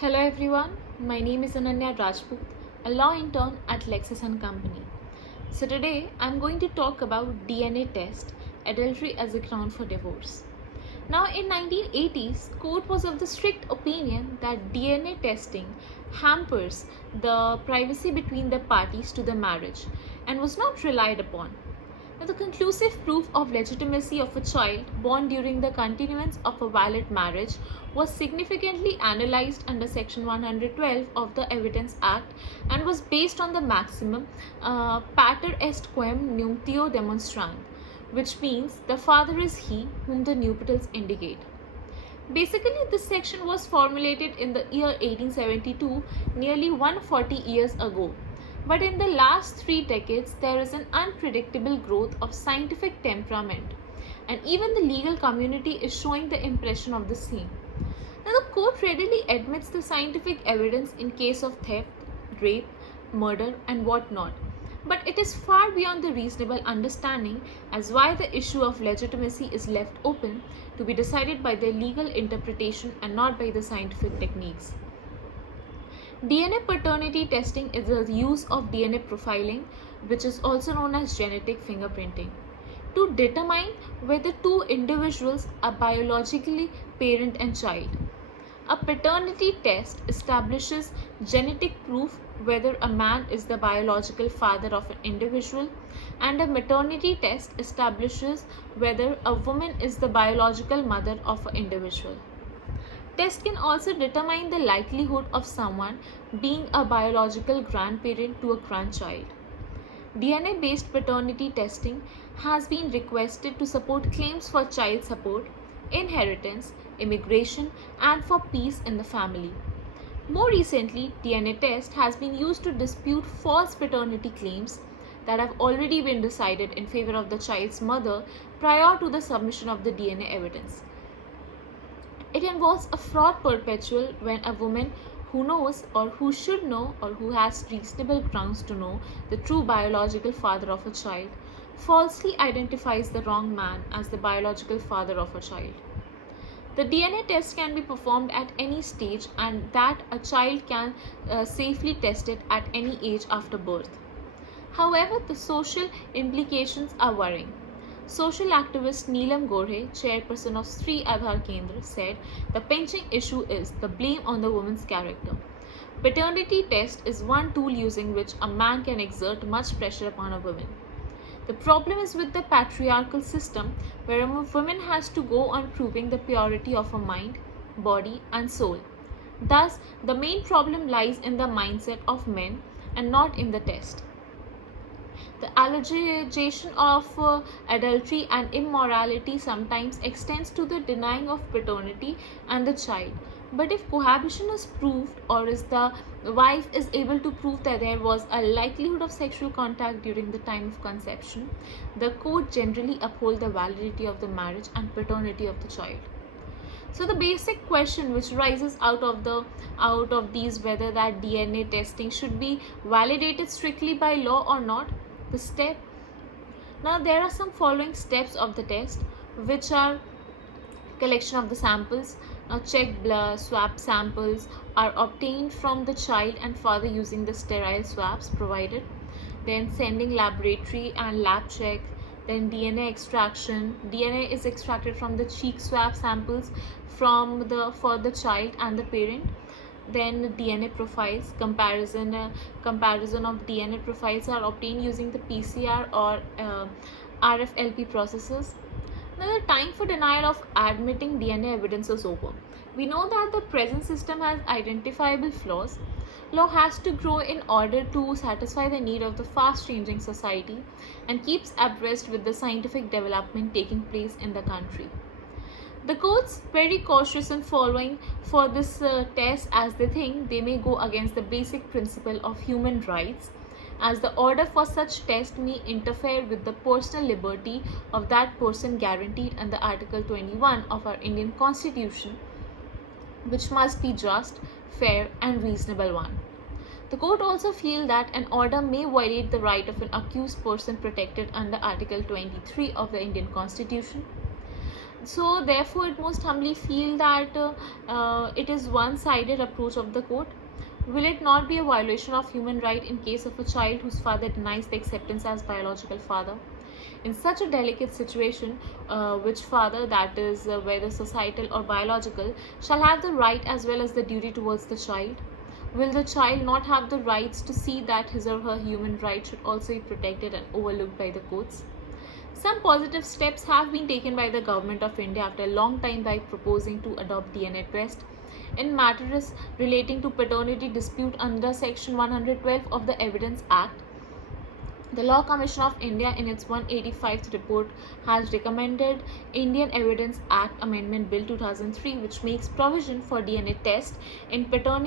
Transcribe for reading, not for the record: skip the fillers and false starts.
Hello everyone, my name is Ananya Rajput, a law intern at Lexis and Company. So today I'm going to talk about DNA test, adultery as a ground for divorce. Now in 1980s, court was of the strict opinion that DNA testing hampers the privacy between the parties to the marriage and was not relied upon. Now, the conclusive proof of legitimacy of a child born during the continuance of a valid marriage was significantly analyzed under Section 112 of the Evidence Act and was based on the maximum pater est quem nuncio demonstrand, which means the father is he whom the nuptials indicate. Basically, this section was formulated in the year 1872, nearly 140 years ago. But in the last 3 decades, there is an unpredictable growth of scientific temperament, and even the legal community is showing the impression of the same. Now, the court readily admits the scientific evidence in case of theft, rape, murder, and whatnot. But it is far beyond the reasonable understanding as why the issue of legitimacy is left open to be decided by the legal interpretation and not by the scientific techniques. DNA paternity testing is the use of DNA profiling, which is also known as genetic fingerprinting, to determine whether two individuals are biologically parent and child. A paternity test establishes genetic proof whether a man is the biological father of an individual, and a maternity test establishes whether a woman is the biological mother of an individual. Test can also determine the likelihood of someone being a biological grandparent to a grandchild. DNA-based paternity testing has been requested to support claims for child support, inheritance, immigration, and for peace in the family. More recently, DNA test has been used to dispute false paternity claims that have already been decided in favor of the child's mother prior to the submission of the DNA evidence. It involves a fraud perpetual when a woman who knows or who should know or who has reasonable grounds to know the true biological father of a child falsely identifies the wrong man as the biological father of a child. The DNA test can be performed at any stage and that a child can safely test it at any age after birth. However, the social implications are worrying. Social activist Neelam Gorhe, chairperson of Sri Aadhar Kendra, said the pinching issue is the blame on the woman's character. Paternity test is one tool using which a man can exert much pressure upon a woman. The problem is with the patriarchal system where a woman has to go on proving the purity of her mind, body, and soul. Thus, the main problem lies in the mindset of men and not in the test. The allegation of adultery and immorality sometimes extends to the denying of paternity and the child. But if cohabitation is proved, or is the wife is able to prove that there was a likelihood of sexual contact during the time of conception, the court generally uphold the validity of the marriage and paternity of the child. So the basic question which rises out of these whether that DNA testing should be validated strictly by law or not, the step. Now there are some following steps of the test, which are collection of the samples. Now checked blood swab samples are obtained from the child and father using the sterile swabs provided. Then sending laboratory and lab check. Then DNA extraction. DNA is extracted from the cheek swab samples for the child and the parent. Then DNA profiles, comparison of DNA profiles are obtained using the PCR or RFLP processes. Now the time for denial of admitting DNA evidence is over. We know that the present system has identifiable flaws. Law has to grow in order to satisfy the need of the fast changing society and keeps abreast with the scientific development taking place in the country. The courts very cautious in following for this test as they think they may go against the basic principle of human rights, as the order for such test may interfere with the personal liberty of that person guaranteed under Article 21 of our Indian Constitution, which must be just, fair and reasonable one. The court also feel that an order may violate the right of an accused person protected under Article 23 of the Indian Constitution. So therefore, it most humbly feel that it is one-sided approach of the court. Will it not be a violation of human right in case of a child whose father denies the acceptance as biological father? In such a delicate situation, which father, that is, whether societal or biological, shall have the right as well as the duty towards the child? Will the child not have the rights to see that his or her human rights should also be protected and overlooked by the courts? Some positive steps have been taken by the Government of India after a long time by proposing to adopt DNA test in matters relating to paternity dispute under Section 112 of the Evidence Act. The Law Commission of India, in its 185th report, has recommended Indian Evidence Act Amendment Bill 2003, which makes provision for DNA test in paternity